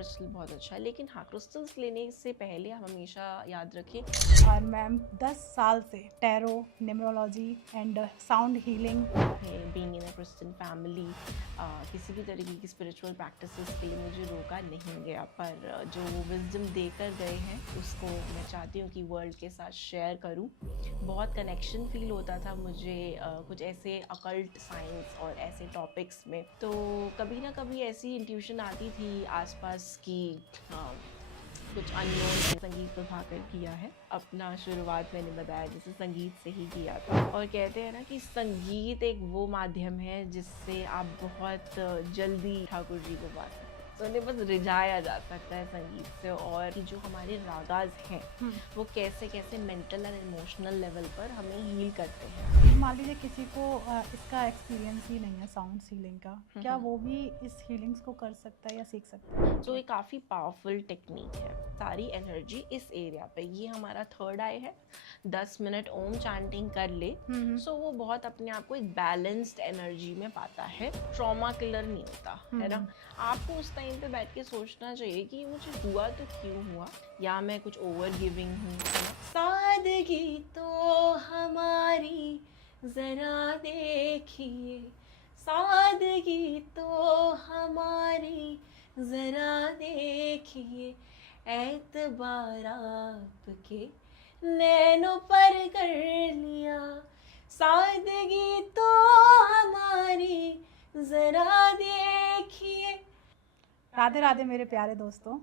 Crystal बहुत अच्छा है, लेकिन हाँ, क्रिस्टल्स लेने से पहले हम हमेशा याद रखें। और मैम 10 साल से tarot, numerology and sound healing. Being in a Christian family, किसी भी तरीके की स्पिरिचुअल प्रैक्टिसेस के लिए मुझे रोका नहीं गया, पर जो वो विजडम देकर गए हैं उसको मैं चाहती हूँ कि वर्ल्ड के साथ शेयर करूँ। बहुत कनेक्शन फील होता था मुझे कुछ ऐसे अकल्ट साइंस और ऐसे टॉपिक्स में, तो कभी ना कभी ऐसी इंट्यूशन आती थी आसपास की कुछ अननोन। संगीत प्रभाकर किया है अपना शुरुआत, मैंने बताया जैसे संगीत से ही किया था, और कहते हैं ना कि संगीत एक वो माध्यम है जिससे आप बहुत जल्दी ठाकुर जी को पा सकते हैं। तो उन्हें बस रिझाया जा सकता है संगीत से, और कि जो हमारे रागाज हैं वो कैसे कैसे मेंटल और इमोशनल लेवल पर हमें हील करते हैं। मान लीजिए किसी को इसका एक्सपीरियंस ही नहीं है साउंड हीलिंग का, क्या वो भी इस हीलिंग्स को कर सकता है या सीख सकता है? तो ये काफ़ी पावरफुल टेक्निक है। सारी एनर्जी इस एरिया पे, ये हमारा थर्ड आई है। 10 मिनट ओम चैंटिंग कर ले सो वो बहुत अपने आप को एक बैलेंस्ड एनर्जी में पाता है। ट्रॉमा किलर नहीं होता है ना। आपको उस टाइम पे बैठ के सोचना चाहिए कि मुझे हुआ तो क्यों हुआ, या मैं कुछ ओवर गिविंग हूँ, है ना। सादगी तो हमारी जरा देखिए, सादगी तो हमारी जरा देखिए, एतबार आपके नैनों पर कर लिया, सादगी तो हमारी जरा देखिए। राधे राधे मेरे प्यारे दोस्तों।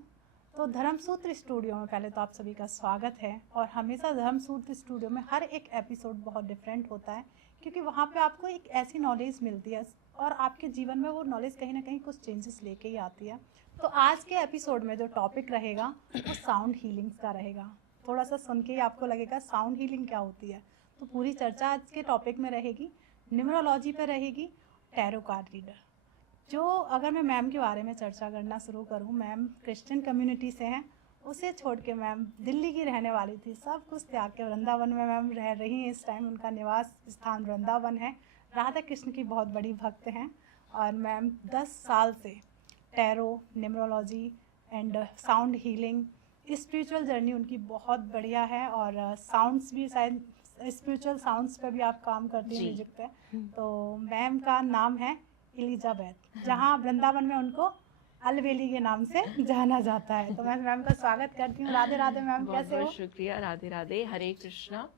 तो धर्मसूत्र स्टूडियो में पहले तो आप सभी का स्वागत है। और हमेशा धर्मसूत्र स्टूडियो में हर एक एपिसोड बहुत डिफरेंट होता है, क्योंकि वहाँ पे आपको एक ऐसी नॉलेज मिलती है और आपके जीवन में वो नॉलेज कहीं ना कहीं कुछ चेंजेस लेके ही आती है। तो आज के एपिसोड में जो टॉपिक रहेगा वो साउंड हीलिंग्स का रहेगा। थोड़ा सा सुन के ही आपको लगेगा साउंड हीलिंग क्या होती है। तो पूरी चर्चा आज के टॉपिक में रहेगी, न्यूमरोलॉजी पे रहेगी, टैरो कार्ड रीडर। जो अगर मैं मैम के बारे में चर्चा करना शुरू करूं, मैम क्रिश्चियन कम्युनिटी से हैं। उसे छोड़ के मैम दिल्ली की रहने वाली थी, सब कुछ त्याग के वृंदावन में मैम रह रही हैं। इस टाइम उनका निवास स्थान वृंदावन है। राधा कृष्ण की बहुत बड़ी भक्त हैं। और मैम 10 साल से tarot, numerology and sound healing, spiritual journey उनकी बहुत बढ़िया है। और साउंड्स भी शायद स्पिरिचुअल साउंड्स पे भी आप काम करती हैं, जी। म्यूजिक पे। तो मैम का नाम है एलिजाबेथ, जहाँ वृंदावन में उनको अलवेली के नाम से जाना जाता है। तो मैं मैम का स्वागत करती हूँ। राधे राधे मैम, बहुत कैसे हो? बहुत शुक्रिया। राधे राधे, हरे कृष्णा।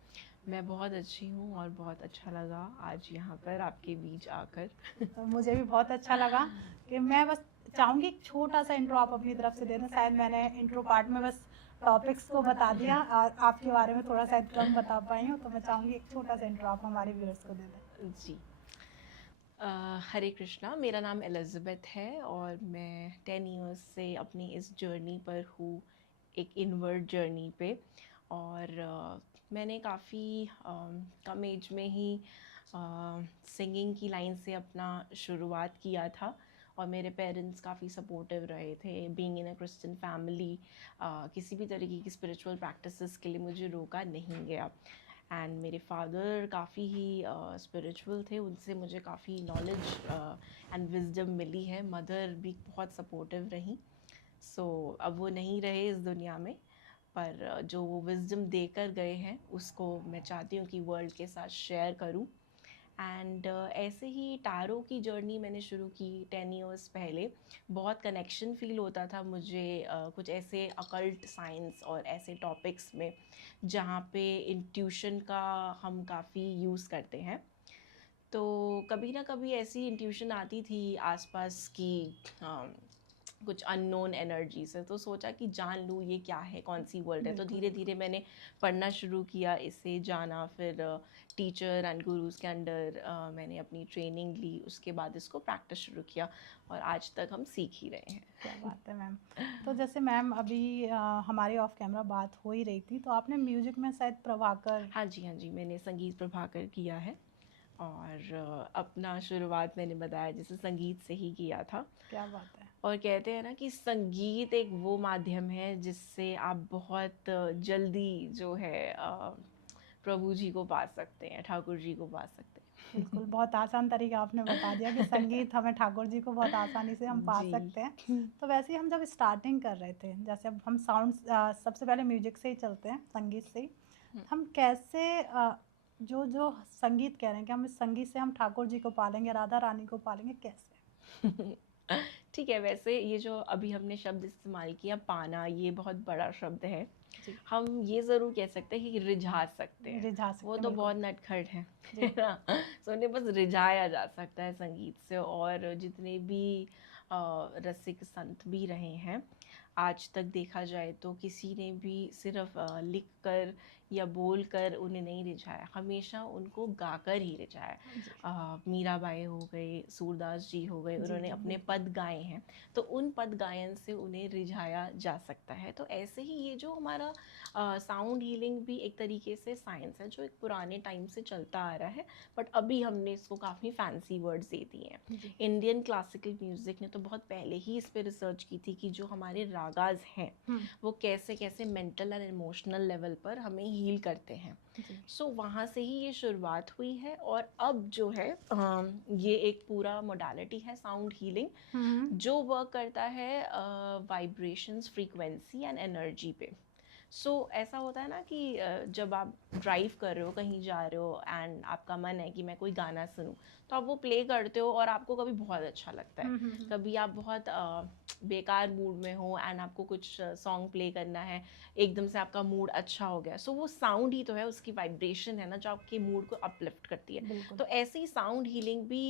मैं बहुत अच्छी हूँ और बहुत अच्छा लगा आज यहाँ पर आपके बीच आकर। तो मुझे भी बहुत अच्छा लगा कि मैं बस चाहूँगी एक छोटा सा इंट्रो आप अपनी तरफ से दे दें। शायद मैंने इंट्रो पार्ट में बस टॉपिक्स को बता दिया और आपके बारे में थोड़ा शायद कम बता पाई हूँ। तो मैं चाहूँगी एक छोटा सा इंट्रो आप हमारे व्यूअर्स को दे दें। जी। हरे कृष्णा, मेरा नाम एलिज़ाबेथ है और मैं 10 इयर्स से अपनी इस जर्नी पर हूँ, एक इनवर्ड जर्नी पे। और मैंने काफ़ी कम एज में ही सिंगिंग की लाइन से अपना शुरुआत किया था, और मेरे पेरेंट्स काफ़ी सपोर्टिव रहे थे। Being in a Christian family, किसी भी तरीके की स्पिरिचुअल प्रैक्टिसेस के लिए मुझे रोका नहीं गया। एंड मेरे फादर काफ़ी ही स्पिरिचुअल थे, उनसे मुझे काफ़ी नॉलेज एंड विजडम मिली है। मदर भी बहुत सपोर्टिव रहीं। सो अब वो नहीं रहे इस दुनिया में, पर जो वो विजडम देकर गए हैं उसको मैं चाहती हूँ कि वर्ल्ड के साथ शेयर करूँ। एंड ऐसे ही टैरो की जर्नी मैंने शुरू की 10 इयर्स पहले। बहुत कनेक्शन फील होता था मुझे कुछ ऐसे अकल्ट साइंस और ऐसे टॉपिक्स में जहाँ पे इंट्यूशन का हम काफ़ी यूज़ करते हैं। तो कभी ना कभी ऐसी इंट्यूशन आती थी आसपास की कुछ अननोन एनर्जी से, तो सोचा कि जान लूँ ये क्या है, कौन सी वर्ल्ड है। तो बिल्कुल। धीरे धीरे मैंने पढ़ना शुरू किया, इसे जाना। फिर टीचर एंड गुरुज़ के अंडर मैंने अपनी ट्रेनिंग ली, उसके बाद इसको प्रैक्टिस शुरू किया, और आज तक हम सीख ही रहे हैं। क्या बात है मैम। तो जैसे मैम अभी हमारे ऑफ कैमरा बात हो ही रही थी, तो आपने म्यूजिक में शायद प्रभाकर। हाँ जी, हाँ जी, मैंने संगीत प्रभाकर किया है, और अपना शुरुआत मैंने बताया जैसे संगीत से ही किया था। क्या बात है। और कहते हैं ना कि संगीत एक वो माध्यम है जिससे आप बहुत जल्दी जो है प्रभु जी को पा सकते हैं, ठाकुर जी को पा सकते हैं। बिल्कुल, बहुत आसान तरीका आपने बता दिया कि संगीत हमें ठाकुर जी को बहुत आसानी से हम पा जी। सकते हैं। तो वैसे ही हम जब स्टार्टिंग कर रहे थे, जैसे अब हम सबसे पहले म्यूजिक से ही चलते हैं, संगीत से ही। हुँ। हम कैसे जो जो संगीत कह रहे हैं कि हम इस संगीत से हम ठाकुर जी को पालेंगे, राधा रानी को पालेंगे, कैसे? ठीक है, वैसे ये जो अभी हमने शब्द इस्तेमाल किया पाना, ये बहुत बड़ा शब्द है। जी, हम ये ज़रूर कह सकते हैं कि रिझा सकते हैं, रिझा वो सकते हैं, तो बिल्कुल। बहुत नटखट है, जी। है ना? सो उन्हें बस रिझाया जा सकता है संगीत से। और जितने भी रसिक संत भी रहे हैं, आज तक देखा जाए तो किसी ने भी सिर्फ लिख कर या बोल कर उन्हें नहीं रिझाया, हमेशा उनको गाकर ही रिझाया। जी, मीराबाई हो गए, सूरदास जी हो गए, जी, उन्होंने जी, अपने बिल्कुल। पद गाए हैं, तो उन पद गायन से उन्हें रिझाया जा सकता है। तो ऐसे ही ये जो हमारा साउंड हीलिंग भी एक तरीके से साइंस है, जो एक पुराने टाइम से चलता आ रहा है, बट अभी हमने इसको काफ़ी फैंसी वर्ड्स दे दिए हैं। जी। इंडियन क्लासिकल म्यूज़िक ने तो बहुत पहले ही इस पे रिसर्च की थी कि जो हमारे रागाज हैं, हुँ, वो कैसे कैसे मेंटल और इमोशनल लेवल पर हमें हील करते हैं। जी। सो वहाँ से ही ये शुरुआत हुई है, और अब जो है ये एक पूरा मोडालिटी है साउंड हीलिंग, हुँ, हुँ। जो वर्क करता है वाइब्रेशंस, फ्रीक्वेंसी एंड एनर्जी पे। सो ऐसा होता है ना कि जब आप ड्राइव कर रहे हो, कहीं जा रहे हो, एंड आपका मन है कि मैं कोई गाना सुनूं, तो आप वो प्ले करते हो और आपको कभी बहुत अच्छा लगता है, हुँ, हुँ, हुँ। कभी आप बहुत बेकार मूड में हो एंड आपको कुछ सॉन्ग प्ले करना है, एकदम से आपका मूड अच्छा हो गया। सो वो साउंड ही तो है, उसकी वाइब्रेशन है ना, जो आपके मूड को अपलिफ्ट करती है। बिल्कुल। तो ऐसे ही साउंड हीलिंग भी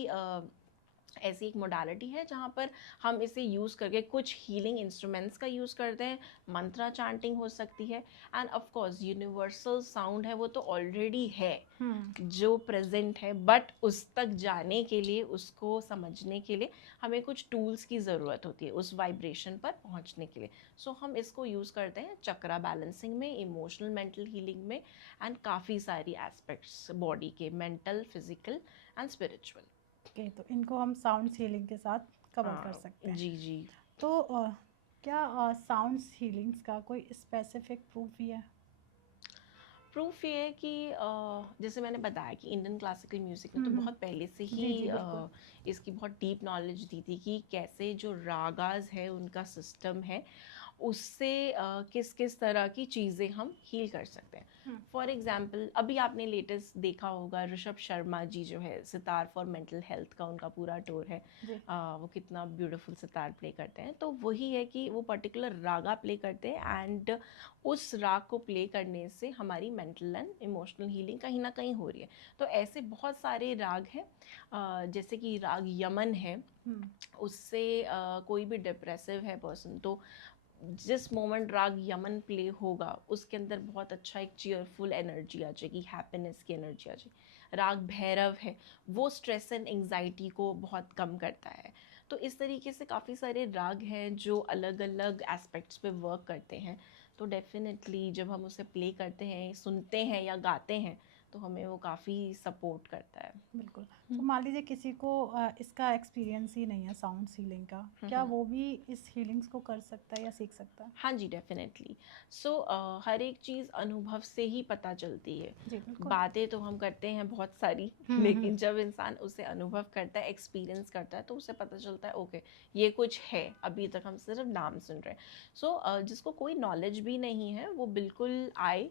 ऐसी एक मोडालिटी है जहाँ पर हम इसे यूज़ करके कुछ हीलिंग इंस्ट्रूमेंट्स का यूज़ करते हैं, मंत्रा चांटिंग हो सकती है, end of course universal sound है, वो तो ऑलरेडी है, हुँ, जो प्रेजेंट है, बट उस तक जाने के लिए, उसको समझने के लिए हमें कुछ टूल्स की ज़रूरत होती है उस वाइब्रेशन पर पहुंचने के लिए। सो हम इसको यूज़ करते हैं चक्रा बैलेंसिंग में, इमोशनल मेंटल हीलिंग में, एंड काफ़ी सारी एस्पेक्ट्स बॉडी के, mental, physical and spiritual. Okay, तो इनको हम साउंड हीलिंग के साथ कवर कर सकते हैं। जी जी। तो क्या साउंड हीलिंग्स का कोई स्पेसिफिक प्रूफ भी है? प्रूफ ये है कि जैसे मैंने बताया कि इंडियन क्लासिकल म्यूज़िक ने हुँ, तो हुँ। बहुत पहले से ही जी, जी, बिल्कुल। इसकी बहुत डीप नॉलेज दी थी कि कैसे जो रागाज है, उनका सिस्टम है, उससे किस किस तरह की चीज़ें हम हील कर सकते हैं। हुँ, फॉर एग्जांपल, अभी आपने लेटेस्ट देखा होगा, ऋषभ शर्मा जी जो है, सितार फॉर मेंटल हेल्थ का उनका पूरा टूर है। जी। वो कितना ब्यूटीफुल सितार प्ले करते हैं। तो वही है कि वो पर्टिकुलर रागा प्ले करते हैं, एंड उस राग को प्ले करने से हमारी मेंटल एंड इमोशनल हीलिंग कहीं ना कहीं हो रही है। तो ऐसे बहुत सारे राग हैं, जैसे कि राग यमन है, हुँ, उससे कोई भी डिप्रेसिव है पर्सन, तो जिस मोमेंट राग यमन प्ले होगा, उसके अंदर बहुत अच्छा एक चीयरफुल एनर्जी आ जाएगी, हैप्पीनेस की एनर्जी आ जाएगी। राग भैरव है, वो स्ट्रेस एंड एंग्जाइटी को बहुत कम करता है। तो इस तरीके से काफ़ी सारे राग हैं जो अलग अलग एस्पेक्ट्स पे वर्क करते हैं। तो डेफिनेटली जब हम उसे प्ले करते हैं, सुनते हैं या गाते हैं, तो हमें वो काफ़ी सपोर्ट करता है। बिल्कुल। तो मान लीजिए किसी को इसका एक्सपीरियंस ही नहीं है साउंड हीलिंग का, क्या वो भी इस हीलिंग्स को कर सकता है या सीख सकता है? हाँ जी, डेफिनेटली। सो हर एक चीज़ अनुभव से ही पता चलती है। जी, बिल्कुल। बातें तो हम करते हैं बहुत सारी, हुँ, हुँ। लेकिन जब इंसान उसे अनुभव करता है, एक्सपीरियंस करता है, तो उसे पता चलता है ओके, ये कुछ है, अभी तक हम सिर्फ नाम सुन रहे हैं। सो जिसको कोई नॉलेज भी नहीं है, वो बिल्कुल आए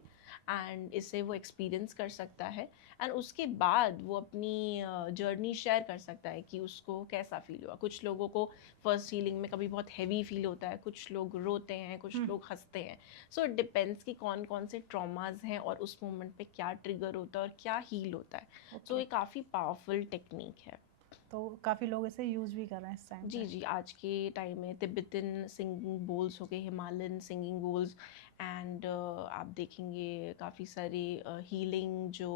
एंड इसे वो एक्सपीरियंस कर सकता है, एंड उसके बाद वो अपनी जर्नी शेयर कर सकता है कि उसको कैसा फील हुआ। कुछ लोगों को फर्स्ट हीलिंग में कभी बहुत हैवी फील होता है, कुछ लोग रोते हैं, कुछ हुँ, लोग हंसते हैं। सो इट डिपेंड्स कि कौन कौन से ट्रॉमाज हैं और उस मोमेंट पे क्या ट्रिगर होता है और क्या हील होता है। So okay. ये काफ़ी पावरफुल टेक्निक है। तो काफ़ी लोग इसे यूज़ भी कर रहे हैं इस टाइम पे। जी जी, आज के टाइम में तिब्बतन सिंगिंग बोल्स हो गए, हिमालयन सिंगिंग बोल्स, एंड आप देखेंगे काफ़ी सारी हीलिंग जो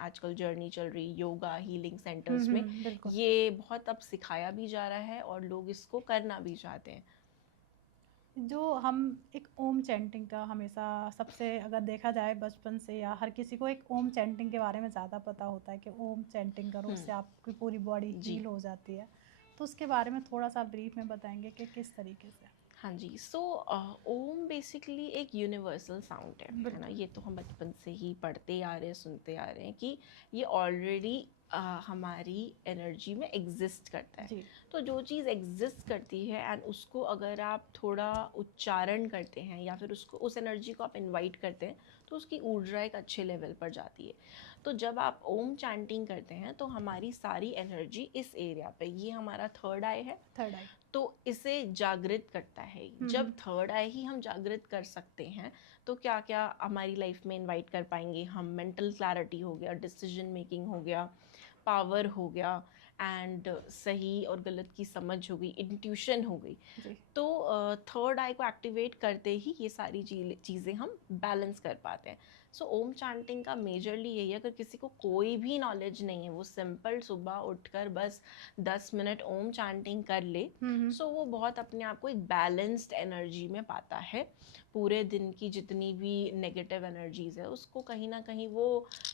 आजकल जर्नी चल रही, योगा हीलिंग हुँ, सेंटर्स हुँ, में, बिल्कुल। ये बहुत अब सिखाया भी जा रहा है और लोग इसको करना भी चाहते हैं। जो हम एक ओम चैंटिंग का हमेशा सबसे अगर देखा जाए बचपन से या हर किसी को एक ओम चैंटिंग के बारे में ज़्यादा पता होता है कि ओम चैंटिंग करो उससे आपकी पूरी बॉडी जी। हील हो जाती है। तो उसके बारे में थोड़ा-सा ब्रीफ में बताएँगे कि किस तरीके से? हाँ जी। सो ओम बेसिकली एक यूनिवर्सल साउंड है ना? बिल्कुल। ये तो हम बचपन से ही पढ़ते आ रहे हैं, सुनते आ रहे हैं कि ये ऑलरेडी हमारी एनर्जी में एग्जिस्ट करता है। जी। तो जो चीज़ एग्जिस्ट करती है एंड उसको अगर आप थोड़ा उच्चारण करते हैं या फिर उसको उस एनर्जी को आप इनवाइट करते हैं तो उसकी ऊर्जा एक अच्छे लेवल पर जाती है। तो जब आप ओम चैंटिंग करते हैं तो हमारी सारी एनर्जी इस एरिया पे, ये हमारा थर्ड आई है, थर्ड आई। तो इसे जागृत करता है। जब थर्ड आई ही हम जागृत कर सकते हैं तो क्या क्या हमारी लाइफ में इनवाइट कर पाएंगे हम? मेंटल क्लैरिटी हो गया, डिसीजन मेकिंग हो गया, पावर हो गया, एंड सही और गलत की समझ हो गई, इंट्यूशन हो गई। जी। तो थर्ड आई को एक्टिवेट करते ही ये सारी चीज़ें हम बैलेंस कर पाते हैं। सो ओम चैंटिंग का मेजरली यही है, अगर किसी को कोई भी नॉलेज नहीं है, वो सिंपल सुबह उठकर बस 10 मिनट ओम चैंटिंग कर ले, सो वो बहुत अपने आप को एक बैलेंस्ड एनर्जी में पाता है। पूरे दिन की जितनी भी नेगेटिव एनर्जीज है उसको कहीं ना कहीं वो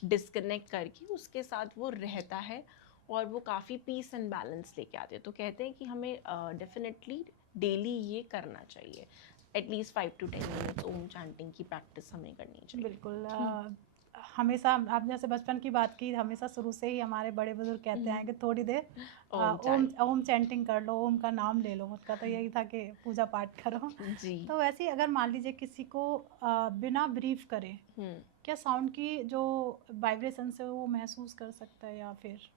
डिस्कनेक्ट करके उसके साथ वो रहता है और वो काफ़ी पीस एंड बैलेंस लेके आते हैं। तो कहते हैं कि हमें डेफिनेटली डेली ये करना चाहिए, at least 5 to 10 minutes Om chanting की प्रैक्टिस हमें करनी चाहिए। बिल्कुल। हमेशा आप जैसे बचपन की बात की, हमेशा शुरू से ही हमारे बड़े बुजुर्ग कहते हैं कि थोड़ी देर ओम ओम चैंट। ओम चैंटिंग कर लो, ओम का नाम ले लो। उनका तो यही था कि पूजा पाठ करो। जी। तो वैसे ही अगर मान लीजिए किसी को बिना ब्रीफ करे क्या साउंड की जो वाइब्रेशन है वो महसूस कर सकता है या फिर?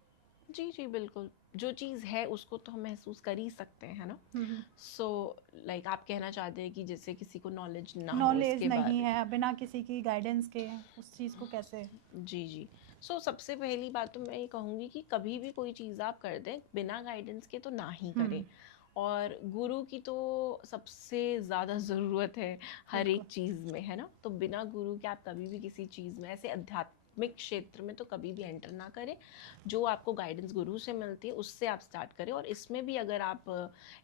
जी जी बिल्कुल, जो चीज़ है उसको तो हम महसूस कर ही सकते हैं ना। सो लाइक आप कहना चाहते हैं कि जैसे किसी को नॉलेज ना हो नॉलेज इसके नहीं बारे है, बिना किसी की गाइडेंस के उस चीज़ को कैसे? जी जी। सो सबसे पहली बात तो मैं ये कहूँगी कि कभी भी कोई चीज़ आप कर दें बिना गाइडेंस के तो ना ही करें। और गुरु की तो सबसे ज़्यादा ज़रूरत है हर एक चीज़ में, है ना। तो बिना गुरु के आप कभी भी किसी चीज़ में, ऐसे आध्यात्मिक क्षेत्र में तो कभी भी एंटर ना करें। जो आपको गाइडेंस गुरु से मिलती है उससे आप स्टार्ट करें। और इसमें भी अगर आप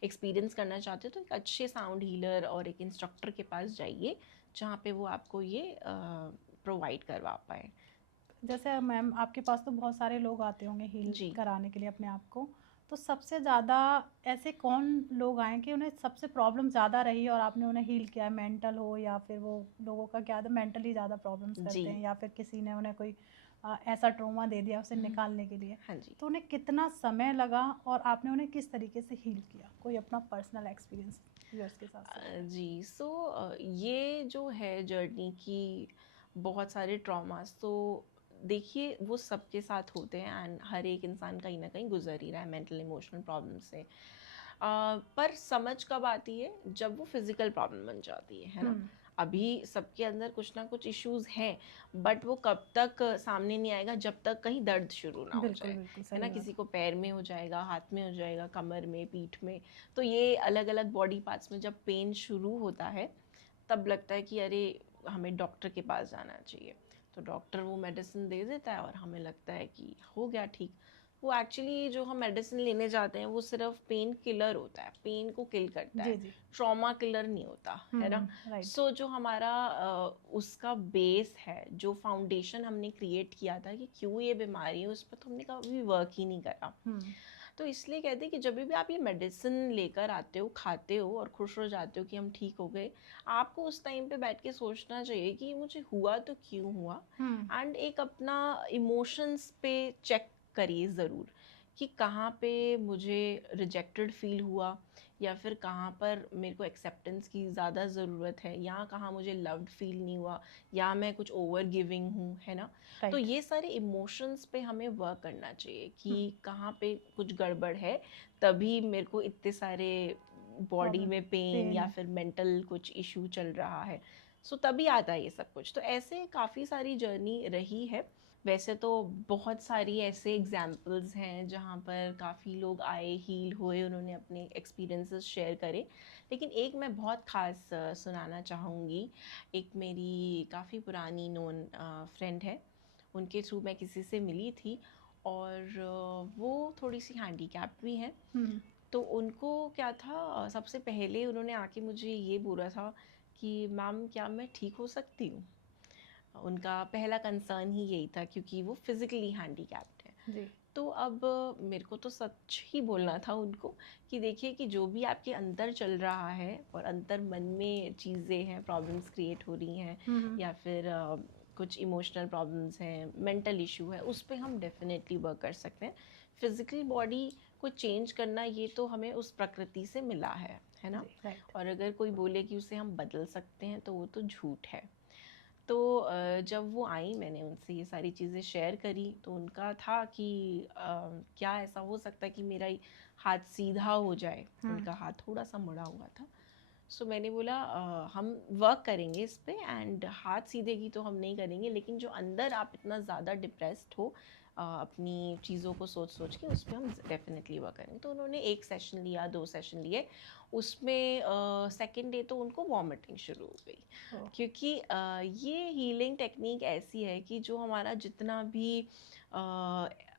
एक्सपीरियंस करना चाहते हो तो एक अच्छे साउंड हीलर और एक इंस्ट्रक्टर के पास जाइए जहाँ पे वो आपको ये प्रोवाइड करवा पाए। जैसे मैम आपके पास तो बहुत सारे लोग आते होंगे हील जी। कराने के लिए अपने आप को, तो सबसे ज़्यादा ऐसे कौन लोग आए कि उन्हें सबसे प्रॉब्लम ज़्यादा रही और आपने उन्हें हील किया है? मेंटल हो या फिर वो लोगों का क्या था, मेंटली ज़्यादा प्रॉब्लम्स जी। करते हैं या फिर किसी ने उन्हें कोई ऐसा ट्रॉमा दे दिया उसे निकालने के लिए, हाँ जी। तो उन्हें कितना समय लगा और आपने उन्हें किस तरीके से हील किया? कोई अपना पर्सनल एक्सपीरियंस व्यूअर्स के साथ शेयर जी। सो ये जो है जर्नी की बहुत सारे ट्रॉमास तो देखिए वो सबके साथ होते हैं एंड हर एक इंसान कहीं ना कहीं गुजर ही रहा है मेंटल इमोशनल प्रॉब्लम से। पर समझ कब आती है? जब वो फिजिकल प्रॉब्लम बन जाती है ना। अभी सबके अंदर कुछ ना कुछ इश्यूज हैं, बट वो कब तक सामने नहीं आएगा जब तक कहीं दर्द शुरू ना हो बिल्कुल जाए, बिल्कुल है सही ना। बात। किसी को पैर में हो जाएगा, हाथ में हो जाएगा, कमर में, पीठ में। तो ये अलग अलग बॉडी पार्ट्स में जब पेन शुरू होता है तब लगता है कि अरे हमें डॉक्टर के पास जाना चाहिए। तो डॉक्टर वो मेडिसिन दे देता है और हमें लगता है कि हो गया ठीक। वो एक्चुअली जो हम मेडिसिन लेने जाते हैं वो सिर्फ पेन किलर होता है, पेन को किल करता जी है, जी। ट्रॉमा किलर नहीं होता, है ना। राइट। सो जो हमारा उसका बेस है, जो फाउंडेशन हमने क्रिएट किया था कि क्यों ये बीमारी है, उस पर तो हमने कभी वर्क ही नहीं करा। तो इसलिए कहते हैं कि जब भी आप ये मेडिसिन लेकर आते हो, खाते हो और खुश हो जाते हो कि हम ठीक हो गए, आपको उस टाइम पे बैठ के सोचना चाहिए कि मुझे हुआ तो क्यों हुआ। एंड एक अपना इमोशंस पे चेक करिए ज़रूर कि कहाँ पे मुझे रिजेक्टेड फील हुआ या फिर कहाँ पर मेरे को एक्सेप्टेंस की ज़्यादा ज़रूरत है, या कहाँ मुझे लव्ड फील नहीं हुआ, या मैं कुछ ओवर गिविंग हूँ, है ना। तो ये सारे इमोशंस पे हमें वर्क करना चाहिए कि कहाँ पे कुछ गड़बड़ है, तभी मेरे को इतने सारे बॉडी में पेन या फिर मेंटल कुछ इशू चल रहा है। सो तभी आता है ये सब कुछ। तो ऐसे काफ़ी सारी जर्नी रही है। वैसे तो बहुत सारी ऐसे एग्जाम्पल्स हैं जहाँ पर काफ़ी लोग आए, हील हुए, उन्होंने अपने एक्सपीरियंसेस शेयर करे। लेकिन एक मैं बहुत ख़ास सुनाना चाहूँगी। एक मेरी काफ़ी पुरानी नोन फ्रेंड है, उनके थ्रू मैं किसी से मिली थी और वो थोड़ी सी हैंडीकैप्ड भी हैं। तो उनको क्या था, सबसे पहले उन्होंने आके मुझे ये बोला था कि मैम क्या मैं ठीक हो सकती हूँ। उनका पहला कंसर्न ही यही था क्योंकि वो फिज़िकली हैंडीकैप्ड है। जी। तो अब मेरे को तो सच ही बोलना था उनको कि देखिए कि जो भी आपके अंदर चल रहा है और अंतर मन में चीज़ें हैं, प्रॉब्लम्स क्रिएट हो रही हैं या फिर कुछ इमोशनल प्रॉब्लम्स हैं, मेंटल इशू है, उस पे हम डेफिनेटली वर्क कर सकते हैं। फिजिकल बॉडी को चेंज करना ये तो हमें उस प्रकृति से मिला है ना। राइट। और अगर कोई बोले कि उसे हम बदल सकते हैं तो वो तो झूठ है। तो जब वो आई, मैंने उनसे ये सारी चीज़ें शेयर करी, तो उनका था कि क्या ऐसा हो सकता है कि मेरा हाथ सीधा हो जाए। उनका हाथ थोड़ा सा मुड़ा हुआ था। सो मैंने बोला हम वर्क करेंगे इस पे, एंड हाथ सीधे की तो हम नहीं करेंगे, लेकिन जो अंदर आप इतना ज़्यादा डिप्रेस्ड हो अपनी चीज़ों को सोच सोच के, उस पर हम डेफिनेटली वर्क करेंगे। तो उन्होंने 1 सेशन लिया, 2 सेशन लिए। उसमें सेकेंड डे तो उनको वॉमिटिंग शुरू हो गई, क्योंकि ये हीलिंग टेक्निक ऐसी है कि जो हमारा जितना भी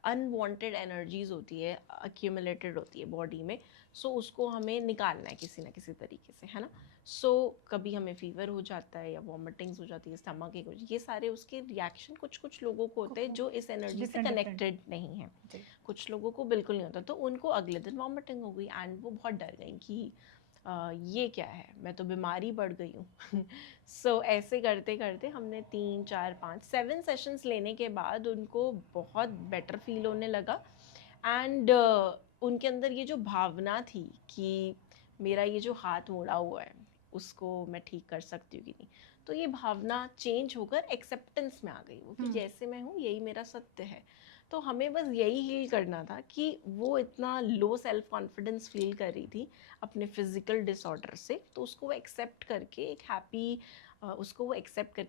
अनवांटेड एनर्जीज होती है, अक्यूमुलेटेड होती है बॉडी में, सो उसको हमें निकालना है किसी ना किसी तरीके से, है ना। सो कभी हमें फीवर हो जाता है या वॉमिटिंग्स हो जाती है, स्टमक एक, ये सारे उसके रिएक्शन कुछ कुछ लोगों को होते हैं जो इस एनर्जी से कनेक्टेड नहीं है। कुछ लोगों को बिल्कुल नहीं होता, तो उनको अगले दिन वॉमिटिंग हो गई एंड वो बहुत डर गई कि ये क्या है, मैं तो बीमारी बढ़ गई हूँ। सो ऐसे करते करते हमने 3, 4, 5, 7 सेशंस लेने के बाद उनको बहुत बेटर फील होने लगा। एंड उनके अंदर ये जो भावना थी कि मेरा ये जो हाथ मुड़ा हुआ है उसको मैं ठीक कर सकती हूँ कि नहीं, तो ये भावना चेंज होकर एक्सेप्टेंस में आ गई वो, कि जैसे मैं हूँ यही मेरा सत्य है। तो हमें बस यही हील करना था कि वो इतना लो सेल्फ कॉन्फिडेंस फील कर रही थी अपने फिजिकल डिसऑर्डर से, तो उसको वो एक्सेप्ट करके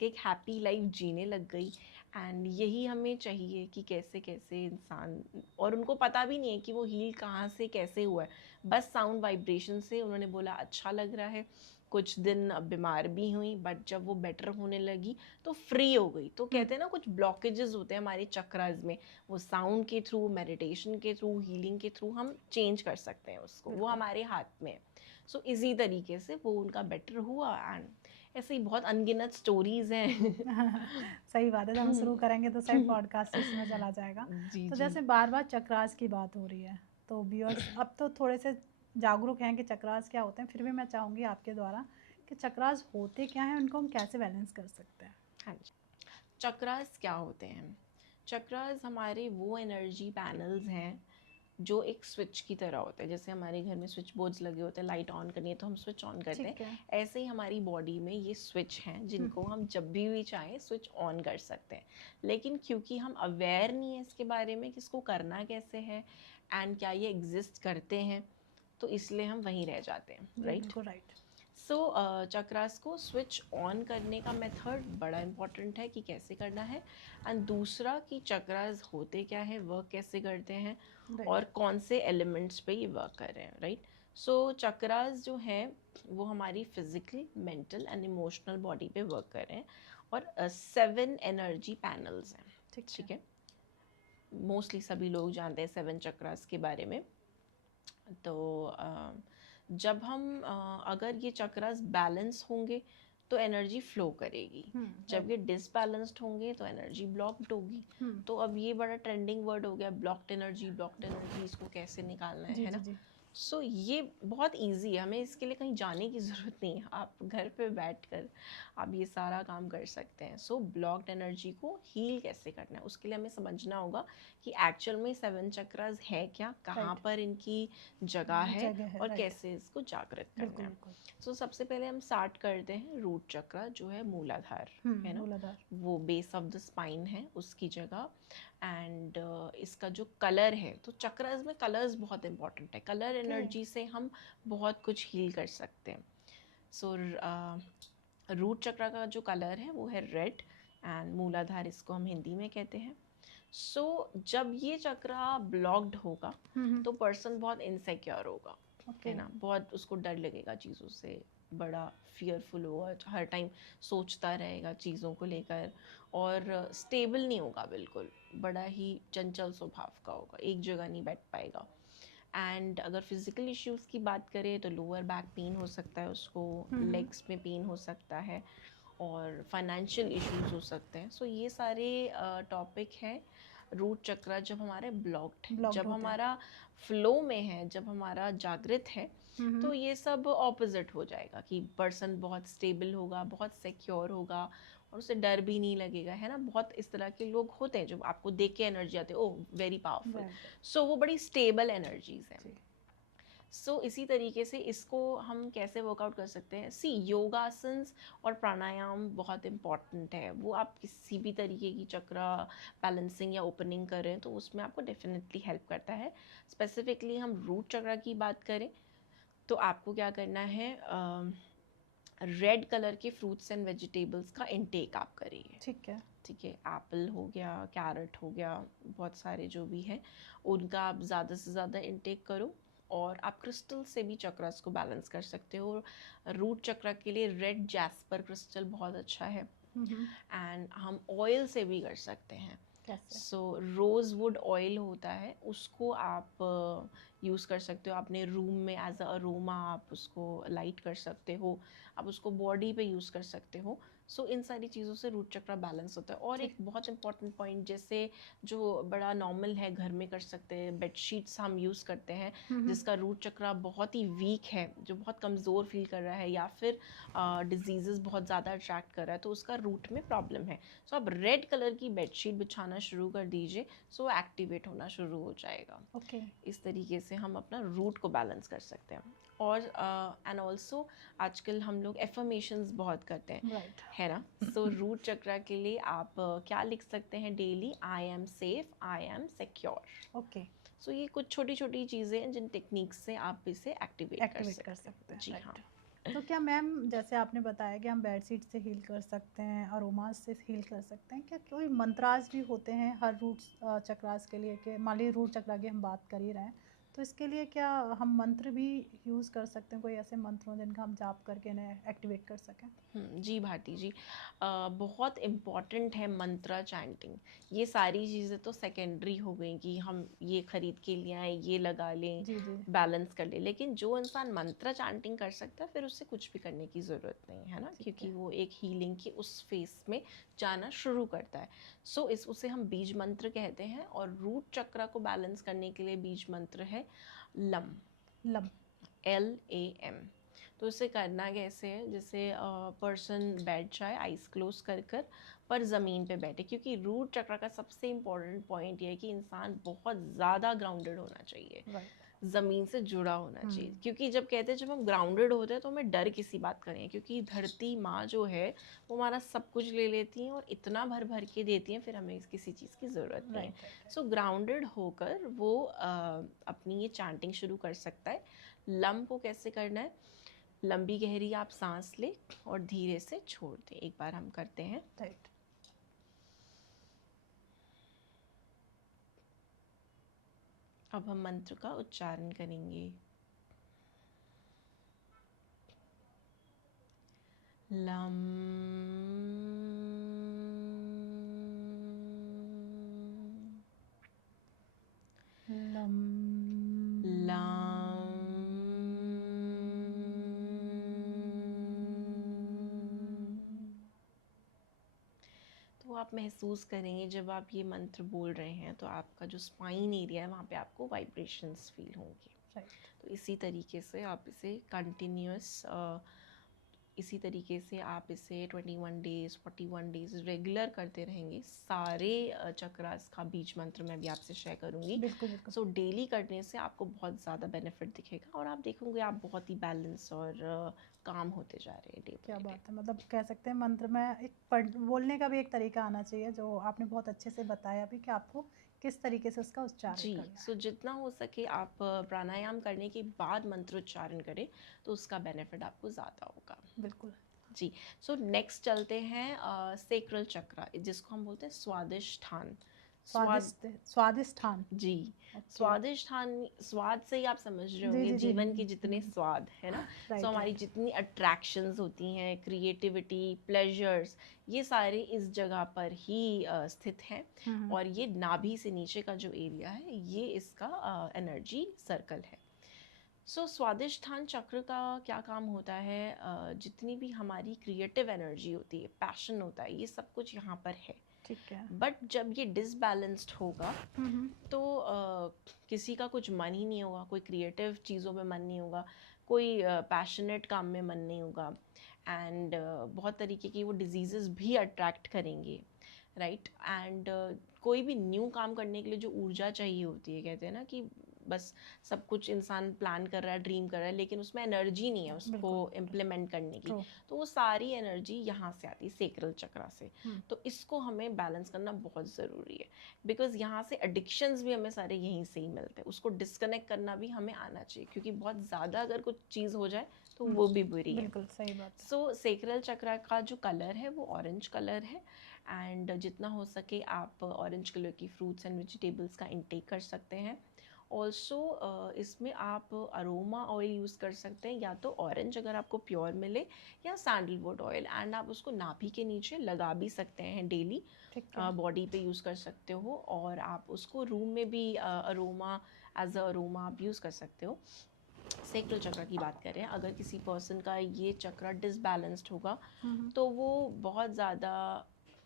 एक हैप्पी लाइफ जीने लग गई। एंड यही हमें चाहिए कि कैसे कैसे इंसान, और उनको पता भी नहीं है कि वो हील कहाँ से कैसे हुआ है, बस साउंड वाइब्रेशन से उन्होंने बोला अच्छा लग रहा है। कुछ दिन बीमार भी हुई, बट जब वो बेटर होने लगी तो फ्री हो गई। तो कहते हैं ना, कुछ ब्लॉकेजेस होते हैं हमारे चक्रास में, वो साउंड के थ्रू, मेडिटेशन के थ्रू, हीलिंग के थ्रू हम चेंज कर सकते हैं उसको, वो हमारे हाथ में। सो इसी तरीके से वो उनका बेटर हुआ। एंड ऐसे ही बहुत अनगिनत स्टोरीज हैं। सही बात है, जब हम शुरू करेंगे तो सही पॉडकास्ट इसमें चला जाएगा। जी तो जी। जैसे बार बार चक्रास की बात हो रही है, तो व्यूअर्स अब तो थोड़े से जागरूक हैं कि चक्रास क्या होते हैं, फिर भी मैं चाहूँगी आपके द्वारा कि चक्रास होते क्या हैं, उनको हम कैसे बैलेंस कर सकते हैं। हाँ जी, चक्रास क्या होते हैं? चक्रास हमारे वो एनर्जी पैनल्स हैं जो एक स्विच की तरह होते हैं। जैसे हमारे घर में स्विच बोर्ड्स लगे होते हैं, लाइट ऑन करनी है तो हम स्विच ऑन करते हैं, ऐसे ही हमारी बॉडी में ये स्विच हैं जिनको हम जब भी चाहें स्विच ऑन कर सकते हैं। लेकिन क्योंकि हम अवेयर नहीं है इसके बारे में कि इसको करना कैसे है एंड क्या ये एग्जिस्ट करते हैं, तो इसलिए हम वहीं रह जाते हैं, राइट। सो चक्रास को स्विच ऑन करने का मेथड बड़ा इम्पॉर्टेंट है कि कैसे करना है, एंड दूसरा कि चक्रास होते क्या है, वर्क कैसे करते हैं, और कौन से एलिमेंट्स पे ये वर्क कर रहे हैं, राइट। सो चक्रास जो हैं वो हमारी physical, mental and emotional body पे वर्क कर रहे हैं, और 7 एनर्जी पैनल्स हैं, ठीक है। मोस्टली सभी लोग जानते हैं 7 चक्रास के बारे में। तो जब हम अगर ये चक्रास बैलेंस होंगे तो एनर्जी फ्लो करेगी, जब ये डिसबैलेंस्ड होंगे तो एनर्जी ब्लॉक्ड होगी। तो अब ये बड़ा ट्रेंडिंग वर्ड हो गया, ब्लॉक्ड एनर्जी, इसको कैसे निकालना है ना। सो ये बहुत इजी है, हमें इसके लिए कहीं जाने की ज़रूरत नहीं है, आप घर पे बैठकर आप ये सारा काम कर सकते हैं। सो ब्लॉक्ड एनर्जी को हील कैसे करना है, उसके लिए हमें समझना होगा कि एक्चुअल में 7 चक्रास है क्या, कहाँ पर इनकी जगह है, और कैसे इसको जागृत करना है। सो सबसे पहले हम स्टार्ट करते हैं रूट चक्रा, जो है मूलाधार, है ना, वो बेस ऑफ द स्पाइन है उसकी जगह। एंड इसका जो कलर है, तो चक्रास में कलर्स बहुत इंपॉर्टेंट है, कलर एनर्जी से हम बहुत कुछ हील कर सकते हैं। सो रूट चक्र का जो कलर है वो है रेड, एंड मूलाधार इसको हम हिंदी में कहते हैं। सो जब ये चक्रा ब्लॉक्ड होगा तो पर्सन बहुत इनसिक्योर होगा, है ना, बहुत उसको डर लगेगा चीज़ों से, बड़ा फियरफुल होगा, हर टाइम सोचता रहेगा चीज़ों को लेकर, और स्टेबल नहीं होगा, बिल्कुल बड़ा ही चंचल स्वभाव का होगा, एक जगह नहीं बैठ पाएगा। एंड अगर फिज़िकल इश्यूज़ की बात करें तो लोअर बैक पेन हो सकता है उसको, लेग्स में पेन हो सकता है, और फाइनेंशियल इश्यूज हो सकते हैं। सो ये सारे टॉपिक हैं रूट चक्रा जब हमारे ब्लॉक्ड है, Blocked जब होता है। हमारा फ्लो में है, जब हमारा जागृत है, तो ये सब ऑपोजिट हो जाएगा कि पर्सन बहुत स्टेबल होगा, बहुत सिक्योर होगा और उसे डर भी नहीं लगेगा, है ना। बहुत इस तरह के लोग होते हैं जो आपको देख के एनर्जी आते हैं, ओह वेरी पावरफुल, Right. सो वो बड़ी स्टेबल एनर्जीज हैं। जी। सो इसी तरीके से इसको हम कैसे वर्कआउट कर सकते हैं, सी योगासन्स और प्राणायाम बहुत इम्पॉर्टेंट है। वो आप किसी भी तरीके की चक्रा बैलेंसिंग या ओपनिंग कर रहे हैं तो उसमें आपको डेफिनेटली हेल्प करता है। स्पेसिफिकली हम रूट चक्रा की बात करें तो आपको क्या करना है, रेड कलर के फ्रूट्स एंड वेजिटेबल्स का इनटेक आप करिए। ठीक है। ठीक है, एप्पल हो गया, कैरेट हो गया, बहुत सारे जो भी हैं उनका आप ज़्यादा से ज़्यादा इनटेक करो। और आप क्रिस्टल से भी चक्रास को बैलेंस कर सकते हो। रूट चक्रा के लिए रेड जैस्पर क्रिस्टल बहुत अच्छा है। एंड हम ऑयल से भी कर सकते हैं। कैसे? सो रोज़वुड ऑयल होता है, उसको आप यूज़ कर सकते हो अपने रूम में एज अ अरोमा, आप उसको लाइट कर सकते हो, आप उसको बॉडी पे यूज़ कर सकते हो। सो इन सारी चीज़ों से रूट चक्रा बैलेंस होता है। और एक बहुत इंपॉर्टेंट पॉइंट, जैसे जो बड़ा नॉर्मल है घर में कर सकते हैं, बेडशीट्स हम यूज़ करते हैं जिसका रूट चक्रा बहुत ही वीक है, जो बहुत कमज़ोर फील कर रहा है या फिर डिजीज़ बहुत ज़्यादा अट्रैक्ट कर रहा है, तो उसका रूट में प्रॉब्लम है। सो आप रेड कलर की बेडशीट बिछाना शुरू कर दीजिए, सो एक्टिवेट होना शुरू हो जाएगा। ओके। इस तरीके से हम अपना रूट को बैलेंस कर सकते हैं। और एंड ऑल्सो आजकल हम लोग एफर्मेशंस बहुत करते हैं, राइट। है ना। सो रूट चक्रा के लिए आप क्या लिख सकते हैं daily, I am safe, I am secure. Okay. So ये कुछ छोटी छोटी चीज़ें हैं जिन टेक्निक्स से आप इसे एक्टिवेट कर कर सकते सकते हैं। हैं। जी राइट। हाँ। तो क्या मैम, जैसे आपने बताया कि हम बेडशीट से हील कर सकते हैं, अरोमास से हील कर सकते हैं, क्या कोई मंत्रास भी होते हैं हर रूट चक्रास के लिए? कि मान लीजिए रूट चक्रा की हम बात कर ही रहे हैं, तो इसके लिए क्या हम मंत्र भी यूज़ कर सकते हैं? कोई ऐसे मंत्र हों जिनका हम जाप करके इन्हें एक्टिवेट कर सकें? जी भारती जी, बहुत इम्पॉर्टेंट है मंत्रा चैंटिंग। ये सारी चीज़ें तो सेकेंडरी हो गई कि हम ये खरीद के लिए आए, ये लगा लें, जी जी। बैलेंस कर ले, लेकिन जो इंसान मंत्रा चैंटिंग कर सकता है फिर उससे कुछ भी करने की ज़रूरत नहीं है ना, ठीक क्योंकि है। वो एक हीलिंग के उस फेस में जाना शुरू करता है। सो उसे हम बीज मंत्र कहते हैं। और रूट चक्रा को बैलेंस करने के लिए बीज मंत्र है लम, लम। LAM। तो इसे करना कैसे है, जैसे पर्सन बैठ जाए आइज क्लोज कर कर, पर ज़मीन पे बैठे, क्योंकि रूट चक्र का सबसे इम्पोर्टेंट पॉइंट ये है कि इंसान बहुत ज़्यादा ग्राउंडेड होना चाहिए, राइट। ज़मीन से जुड़ा होना चाहिए। क्योंकि जब कहते हैं जब हम ग्राउंडेड होते हैं तो हमें डर किसी बात का नहीं है, क्योंकि धरती माँ जो है वो हमारा सब कुछ ले लेती हैं और इतना भर भर के देती हैं, फिर हमें किसी चीज़ की ज़रूरत नहीं है। राइट। सो ग्राउंडेड होकर वो अपनी ये चैंटिंग शुरू कर सकता है। लम को कैसे करना है, लंबी गहरी आप सांस ले और धीरे से छोड़ दें। एक बार हम करते हैं। राइट। अब हम मंत्र का उच्चारण करेंगे। Lump lump. लम तो आप महसूस करेंगे जब आप ये मंत्र बोल रहे हैं तो आपका जो स्पाइन एरिया है वहाँ पे आपको वाइब्रेशंस फील होंगे। राइट। तो इसी तरीके से आप इसे कंटिन्यूस इसी तरीके से आप इसे 21 डेज़ 41 डेज़ रेगुलर करते रहेंगे। सारे चक्रास का बीज मंत्र मैं भी आपसे शेयर करूँगी। बिल्कुल बिल्कुल। सो डेली करने से आपको बहुत ज़्यादा बेनिफिट दिखेगा और आप देखोगे आप बहुत ही बैलेंस और काम होते जा रहे हैं डे क्या बाय डे। बात है, मतलब कह सकते हैं मंत्र में एक पढ़ बोलने का भी एक तरीका आना चाहिए, जो आपने बहुत अच्छे से बताया भी कि आपको किस तरीके से उसका उच्चारण जी, करना सो जितना हो सके आप प्राणायाम करने के बाद मंत्रोच्चारण करें तो उसका बेनिफिट आपको ज़्यादा होगा। है। बिल्कुल। जी। सो नेक्स्ट चलते हैं सेक्रल चक्र, जिसको हम बोलते हैं स्वादिष्ठान। स्वाद स्वादिष्ठान। जी, ओके। स्वादिष्ठान, स्वाद से ही आप समझ रहे जी होंगे जी जी। जीवन के जितने स्वाद है ना। सो राइट हमारी राइट। जितनी अट्रैक्शंस होती हैं, क्रिएटिविटी, प्लेजर्स, ये सारे इस जगह पर ही स्थित हैं। और ये नाभि से नीचे का जो एरिया है ये इसका एनर्जी सर्कल है। सो स्वादिष्ठान चक्र का क्या काम होता है, जितनी भी हमारी क्रिएटिव एनर्जी होती है, पैशन होता है, ये सब कुछ यहाँ पर है। ठीक है। बट जब ये डिसबैलेंस्ड होगा तो किसी का कुछ मन ही नहीं होगा, कोई क्रिएटिव चीज़ों में मन नहीं होगा, कोई पैशनेट काम में मन नहीं होगा, एंड बहुत तरीके की वो डिजीज़ेस भी अट्रैक्ट करेंगे, राइट। एंड कोई भी न्यू काम करने के लिए जो ऊर्जा चाहिए होती है, कहते हैं ना कि बस सब कुछ इंसान प्लान कर रहा है, ड्रीम कर रहा है, लेकिन उसमें एनर्जी नहीं है उसको इम्प्लीमेंट करने की, तो वो सारी एनर्जी यहाँ से आती है, सेक्रल चक्रा से। तो इसको हमें बैलेंस करना बहुत ज़रूरी है, बिकॉज यहाँ से एडिक्शंस भी हमें सारे यहीं से ही मिलते हैं। उसको डिस्कनेक्ट करना भी हमें आना चाहिए, क्योंकि बहुत ज़्यादा अगर कुछ चीज़ हो जाए तो वो भी बुरी है। बिल्कुल सही बात। सो सेक्रल चक्रा का जो कलर है वो ऑरेंज कलर है, एंड जितना हो सके आप ऑरेंज कलर की फ्रूट्स एंड वेजिटेबल्स का इंटेक कर सकते हैं। ऑल्सो इसमें आप अरोमा ऑयल यूज़ कर सकते हैं, या तो ऑरेंज अगर आपको प्योर मिले, या सैंडलवुड ऑयल, एंड आप उसको नाभि के नीचे लगा भी सकते हैं डेली, बॉडी पे यूज़ कर सकते हो, और आप उसको रूम में भी अरोमा एज अ अरोमा आप यूज़ कर सकते हो। सेक्रल चक्र की बात करें, अगर किसी पर्सन का ये चक्र डिसबैलेंस्ड होगा तो वो बहुत ज़्यादा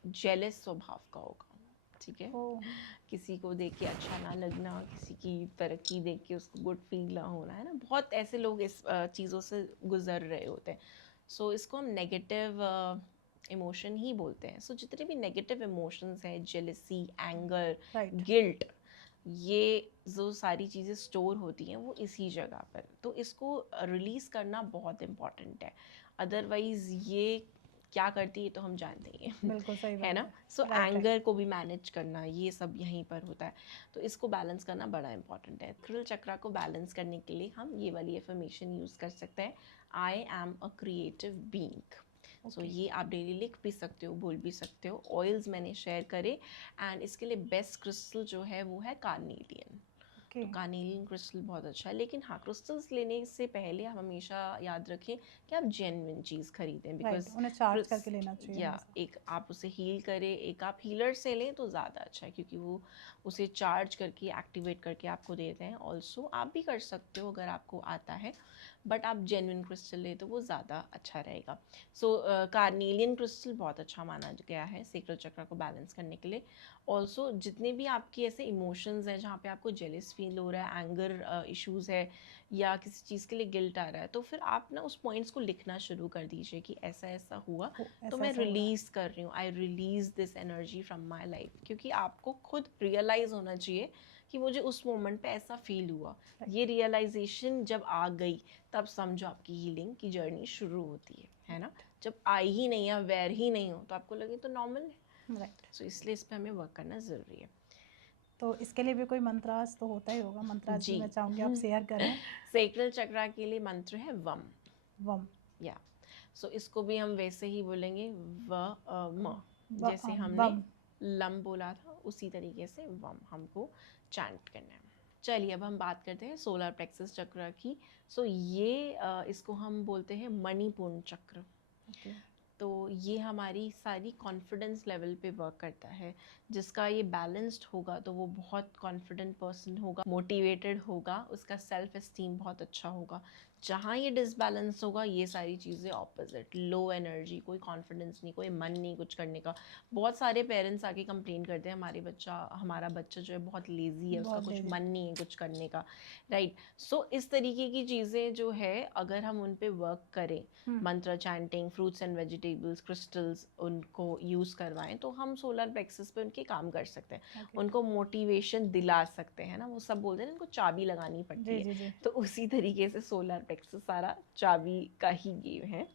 जेलस स्वभाव का होगा, ठीक है। किसी को देख के अच्छा ना लगना, किसी की तरक्की देख के उसको गुड फील ना होना, है ना, बहुत ऐसे लोग इस चीज़ों से गुजर रहे होते हैं। सो इसको हम नेगेटिव इमोशन ही बोलते हैं। सो जितने भी नेगेटिव इमोशंस हैं, जेलसी, एंगर, गिल्ट, ये जो सारी चीज़ें स्टोर होती हैं वो इसी जगह पर, तो इसको रिलीज़ करना बहुत इम्पॉर्टेंट है। अदरवाइज़ ये क्या करती है तो हम जानते ही हैं, बिल्कुल सही है ना। सो एंगर को भी मैनेज करना, ये सब यहीं पर होता है, तो इसको बैलेंस करना बड़ा इंपॉर्टेंट है। सेक्रल चक्रा को बैलेंस करने के लिए हम ये वाली एफर्मेशन यूज़ कर सकते हैं, I am a creative being. So ये आप डेली लिख भी सकते हो, बोल भी सकते हो। ऑयल्स मैंने शेयर करे, एंड इसके लिए बेस्ट क्रिस्टल जो है वो है कार्नेलियन। तो कार्नेलियन क्रिस्टल बहुत अच्छा है, लेकिन हाँ, क्रिस्टल्स लेने से पहले आप हमेशा याद रखें कि आप जेन्युइन चीज़ खरीदें, बिकॉज उन्हें चार्ज करके लेना चाहिए, या एक आप उसे हील करें, एक आप हीलर से लें तो ज़्यादा अच्छा है, क्योंकि वो उसे चार्ज करके एक्टिवेट करके आपको देते हैं। ऑल्सो आप भी कर सकते हो अगर आपको आता है, बट आप जेन्युइन क्रिस्टल ले तो वो ज़्यादा अच्छा रहेगा। सो कार्नेलियन क्रिस्टल बहुत अच्छा माना गया है सेक्रल चक्र को बैलेंस करने के लिए। ऑल्सो जितने भी आपकी ऐसे इमोशंस हैं जहाँ पे आपको जेलस फील हो रहा है, एंगर इश्यूज़ है, या किसी चीज़ के लिए गिल्ट आ रहा है, तो फिर आप ना उस पॉइंट्स को लिखना शुरू कर दीजिए कि ऐसा ऐसा हुआ, तो मैं रिलीज़ कर रही हूँ, I release this energy from my life. क्योंकि आपको खुद रियलाइज़ होना चाहिए कि मुझे उस मोमेंट पे ऐसा फील हुआ। ये रियलाइजेशन जब आ गई तब समझो आपकी हीलिंग की जर्नी शुरू होती है ना। जब आई ही नहीं, अवेयर ही नहीं हो, तो आपको लगे तो नॉर्मल है, राइट। सो इसलिए इस पर हमें वर्क करना ज़रूरी है। तो इसके लिए भी कोई मंत्रास तो होता ही होगा, मंत्रास भी मैं चाहूँगी आप शेयर करें। सेक्रल चक्र के लिए मंत्र है वम। वम, या सो इसको भी हम वैसे ही बोलेंगे म, जैसे हमने लम बोला था उसी तरीके से वम हमको चैंट करना है। चलिए अब हम बात करते हैं सोलर प्लेक्सस चक्र की। सो ये इसको हम बोलते हैं मणिपूर्ण चक्र। तो ये हमारी सारी कॉन्फिडेंस लेवल पे वर्क करता है। जिसका ये बैलेंस्ड होगा तो वो बहुत कॉन्फिडेंट पर्सन होगा, मोटिवेटेड होगा, उसका सेल्फ एस्टीम बहुत अच्छा होगा। जहाँ ये डिसबैलेंस होगा ये सारी चीज़ें ऑपोजिट, लो एनर्जी, कोई कॉन्फिडेंस नहीं, कोई मन नहीं कुछ करने का। बहुत सारे पेरेंट्स आके कंप्लेन करते हैं हमारा बच्चा जो है बहुत लेज़ी है, उसका कुछ मन नहीं है कुछ करने का, राइट। सो इस तरीके की चीज़ें जो है अगर हम उन पे वर्क करें, मंत्र chanting, fruits and vegetables, crystals उनको यूज़ करवाएं, तो हम सोलर प्लेक्सस पे उनके काम कर सकते हैं। उनको मोटिवेशन दिला सकते हैं ना, वो सब बोलते हैं ना, उनको चाबी लगानी पड़ती है। तो उसी तरीके से सोलर प्लेक्सस सारा चाबी का ही गेम है।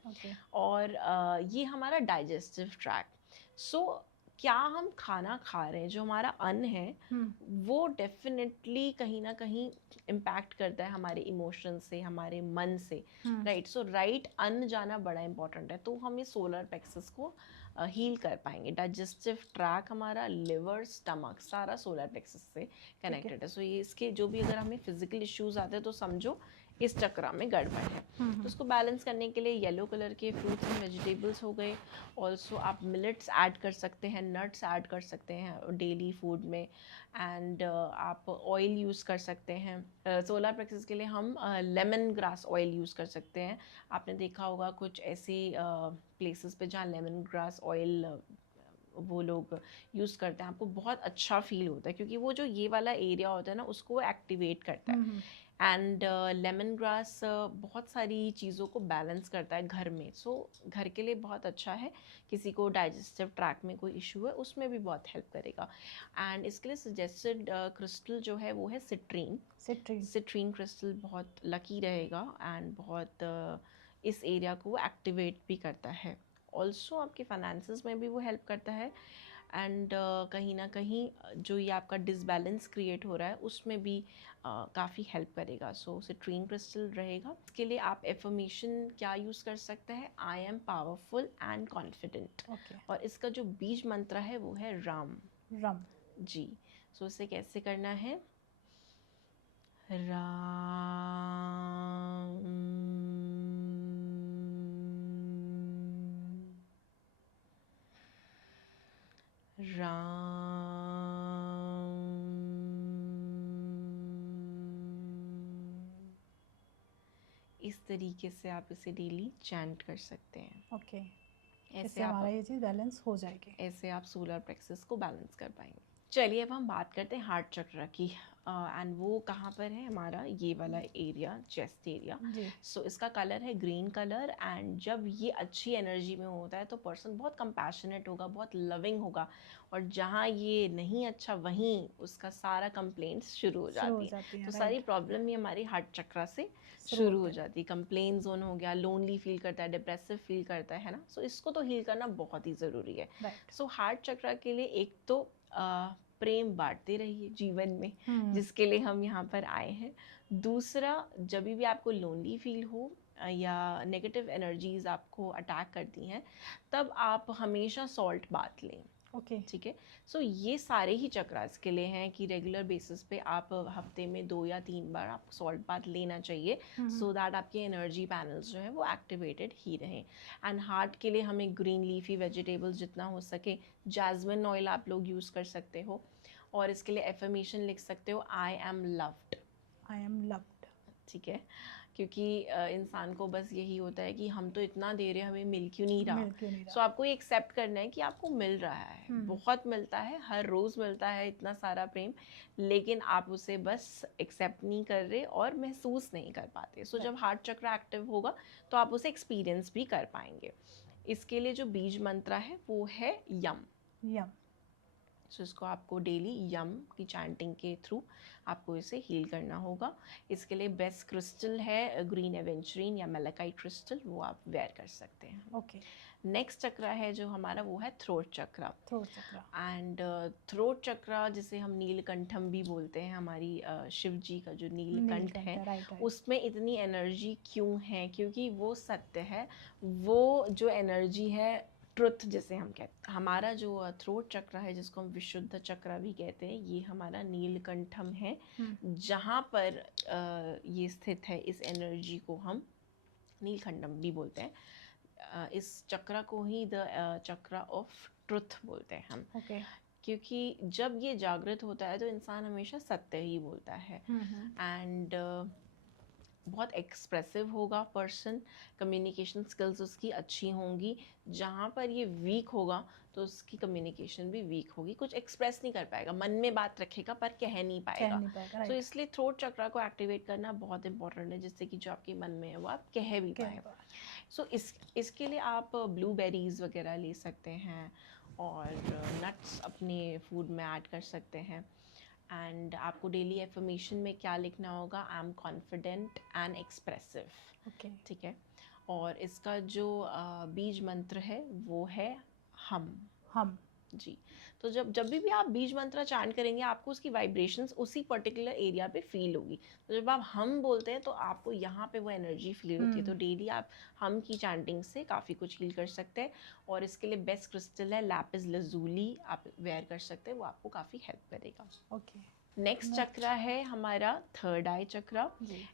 और ये हमारा डाइजेस्टिव ट्रैक। सो क्या हम खाना खा रहे हैं, जो हमारा अन्न है वो डेफिनेटली कहीं ना कहीं इम्पैक्ट करता है हमारे इमोशन से, हमारे मन से, राइट। सो राइट अन्न जाना बड़ा इंपॉर्टेंट है, तो हम ये सोलर प्लेक्सस को हील कर पाएंगे। डाइजेस्टिव ट्रैक हमारा, लिवर, स्टमक, सारा सोलर प्लेक्सस से कनेक्टेड है। सो ये इसके जो भी अगर हमें फिजिकल इश्यूज आते हैं तो समझो इस चक्र में गड़बड़ है। तो उसको बैलेंस करने के लिए येलो कलर के फ्रूट्स एंड वेजिटेबल्स हो गए। ऑल्सो आप मिलेट्स ऐड कर सकते हैं, नट्स ऐड कर सकते हैं डेली फूड में, एंड आप ऑयल यूज़ कर सकते हैं। सोलर प्लेक्सस के लिए हम लेमन ग्रास ऑयल यूज़ कर सकते हैं। आपने देखा होगा कुछ ऐसी प्लेसेस पे जहाँ लेमन ग्रास ऑयल वो लोग यूज़ करते हैं, आपको बहुत अच्छा फील होता है, क्योंकि वो जो ये वाला एरिया होता है ना, उसको वो एक्टिवेट करता है। एंड लेमन ग्रास बहुत सारी चीज़ों को बैलेंस करता है घर में, सो घर के लिए बहुत अच्छा है। किसी को डाइजेस्टिव ट्रैक में कोई इशू है, उसमें भी बहुत हेल्प करेगा। एंड इसके लिए सजेस्टेड क्रिस्टल जो है वो है सिट्रीन। सिट्रीन क्रिस्टल बहुत लकी रहेगा एंड बहुत इस एरिया को वो एक्टिवेट भी करता है। ऑल्सो आपके फाइनेंसेस में भी वो हेल्प करता है। एंड कहीं ना कहीं जो ये आपका डिसबैलेंस क्रिएट हो रहा है उसमें भी काफ़ी हेल्प करेगा। सो सिट्रीन क्रिस्टल रहेगा। इसके लिए आप एफर्मेशन क्या यूज़ कर सकते हैं, I M powerful and confident. और इसका जो बीज मंत्र है वो है राम। जी। सो इसे कैसे करना है, राम इस तरीके से आप इसे डेली चैंट कर सकते हैं। ऐसे हमारा ये चीज़ बैलेंस हो जाएगी। ऐसे आप सोलर प्लेक्सस को बैलेंस कर पाएंगे। चलिए अब हम बात करते हैं हार्ट चक्र की। एंड वो कहाँ पर है, हमारा ये वाला एरिया, चेस्ट एरिया। सो इसका कलर है ग्रीन कलर। एंड जब ये अच्छी एनर्जी में होता है तो पर्सन बहुत कंपैशनेट होगा, बहुत लविंग होगा। और जहाँ ये नहीं अच्छा, वहीं उसका सारा कंप्लेंट्स शुरू हो जाती है। तो सारी प्रॉब्लम ही हमारी हार्ट चक्र से शुरू हो जाती है। कंप्लेन जोन हो गया, लोनली फील करता है, डिप्रेसिव फील करता है ना। सो इसको तो हील करना बहुत ही ज़रूरी है। सो हार्ट चक्र के लिए एक तो प्रेम बांटते रहिए जीवन में, जिसके लिए हम यहाँ पर आए हैं। दूसरा, जब भी आपको लोनली फील हो या नेगेटिव एनर्जीज आपको अटैक करती हैं, तब आप हमेशा सॉल्ट बाथ लें। ठीक है। सो ये सारे ही चक्रास के लिए हैं कि रेगुलर बेसिस पे आप हफ्ते में 2 या 3 बार आपको सॉल्ट बाथ लेना चाहिए, सो दैट आपके एनर्जी पैनल्स जो है वो एक्टिवेटेड ही रहें। एंड हार्ट के लिए हमें ग्रीन लीफी वेजिटेबल्स जितना हो सके, जैस्मिन ऑयल आप लोग यूज़ कर सकते हो। और इसके लिए एफर्मेशन लिख सकते हो, आई एम लव्ड। ठीक है। क्योंकि इंसान को बस यही होता है कि हम तो इतना दे रहे हैं, हमें मिल क्यों नहीं रहा। सो आपको ये एक्सेप्ट करना है कि आपको मिल रहा है, बहुत मिलता है, हर रोज़ मिलता है इतना सारा प्रेम, लेकिन आप उसे बस एक्सेप्ट नहीं कर रहे और महसूस नहीं कर पाते। सो जब हार्ट चक्र एक्टिव होगा तो आप उसे एक्सपीरियंस भी कर पाएंगे। इसके लिए जो बीज मंत्र है वो है यम। सो इसको आपको डेली यम की चैंटिंग के थ्रू आपको इसे हील करना होगा। इसके लिए बेस्ट क्रिस्टल है ग्रीन एवेंचरीन या मेलाकाइट क्रिस्टल, वो आप वेयर कर सकते हैं। नेक्स्ट चक्र है जो हमारा, वो है थ्रोट चक्र। एंड थ्रोट चक्र जिसे हम नीलकंठम भी बोलते हैं, हमारी शिव जी का जो नीलकंठ है, उसमें इतनी एनर्जी क्यों है, क्योंकि वो सत्य है। वो जो एनर्जी है, ट्रुथ जिसे हम कहते हैं, हमारा जो थ्रोट चक्र है जिसको हम विशुद्ध चक्र भी कहते हैं, ये हमारा नीलकंठम है, जहाँ पर ये स्थित है। इस एनर्जी को हम नीलकंठम भी बोलते हैं। इस चक्र को ही द चक्र ऑफ ट्रुथ बोलते हैं हम। क्योंकि जब ये जागृत होता है तो इंसान हमेशा सत्य ही बोलता है। एंड बहुत एक्सप्रेसिव होगा पर्सन, कम्युनिकेशन स्किल्स उसकी अच्छी होंगी। जहाँ पर ये वीक होगा तो उसकी कम्युनिकेशन भी वीक होगी, कुछ एक्सप्रेस नहीं कर पाएगा, मन में बात रखेगा पर कह नहीं पाएगा। तो इसलिए थ्रोट चक्र को एक्टिवेट करना बहुत इंपॉर्टेंट है, जिससे कि जो आपके मन में है वो आप कह भी पाए। सो इसके लिए आप ब्लूबेरीज वगैरह ले सकते हैं और नट्स अपने फूड में ऐड कर सकते हैं। एंड आपको डेली एफर्मेशन में क्या लिखना होगा, I am confident and expressive. ठीक है। और इसका जो बीज मंत्र है वो है हम। जी। तो जब भी आप बीज मंत्र चैंट करेंगे, आपको उसकी वाइब्रेशंस उसी पर्टिकुलर एरिया पे फील होगी। तो जब आप हम बोलते हैं तो आपको यहाँ पे वो एनर्जी फील होती है। तो डेली आप हम की चैंटिंग से काफ़ी कुछ हील कर सकते हैं। और इसके लिए बेस्ट क्रिस्टल है लैपिस लजूली, आप वेयर कर सकते हैं, वो आपको काफ़ी हेल्प करेगा। नेक्स्ट चक्र है हमारा थर्ड आई चक्र,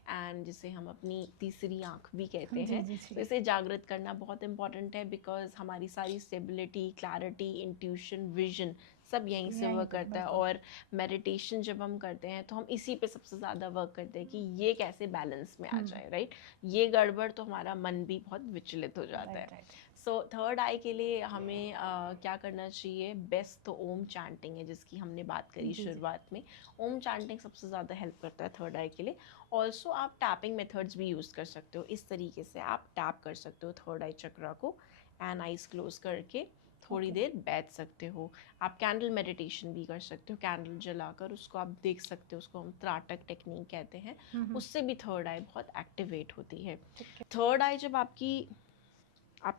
एंड जिसे हम अपनी तीसरी आंख भी कहते हैं। तो इसे जागृत करना बहुत इंपॉर्टेंट है, बिकॉज हमारी सारी स्टेबिलिटी, क्लैरिटी, इंट्यूशन, विजन सब यहीं से यहीं वर्क पे, करता है। बिल्कुल। और मेडिटेशन जब हम करते हैं तो हम इसी पे सबसे ज़्यादा वर्क करते हैं कि ये कैसे बैलेंस में आ जाए, राइट। ये गड़बड़ तो हमारा मन भी बहुत विचलित हो जाता है। Right right. सो थर्ड आई के लिए हमें क्या करना चाहिए, बेस्ट तो ओम चैंटिंग है जिसकी हमने बात करी जी जी। शुरुआत में। ओम चैंटिंग सबसे ज़्यादा हेल्प करता है थर्ड आई के लिए। ऑल्सो आप टैपिंग मेथड्स भी यूज़ कर सकते हो, इस तरीके से आप टैप कर सकते हो थर्ड आई चक्रा को एंड आइज क्लोज करके थोड़ी Okay. देर बैठ सकते हो। आप कैंडल मेडिटेशन भी कर सकते हो, कैंडल जलाकर उसको आप देख सकते हो, उसको हम त्राटक टेक्निक कहते हैं। उससे भी थर्ड आई बहुत एक्टिवेट होती है। थर्ड आई जब आपकी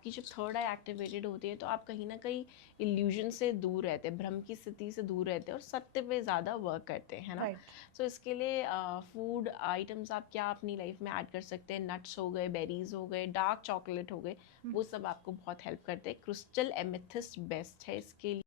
जब थर्ड आई एक्टिवेटेड होती है तो आप कहीं ना कहीं इल्यूजन से दूर रहते हैं, भ्रम की स्थिति से दूर रहते हैं और सत्य पे ज़्यादा वर्क करते हैं, है ना। राइट। सो इसके लिए फूड आइटम्स आप क्या अपनी लाइफ में ऐड कर सकते हैं, नट्स हो गए, बेरीज हो गए, डार्क चॉकलेट हो गए, वो सब आपको बहुत हेल्प करते हैं। क्रिस्टल एमेथिस्ट बेस्ट है इसके लिए।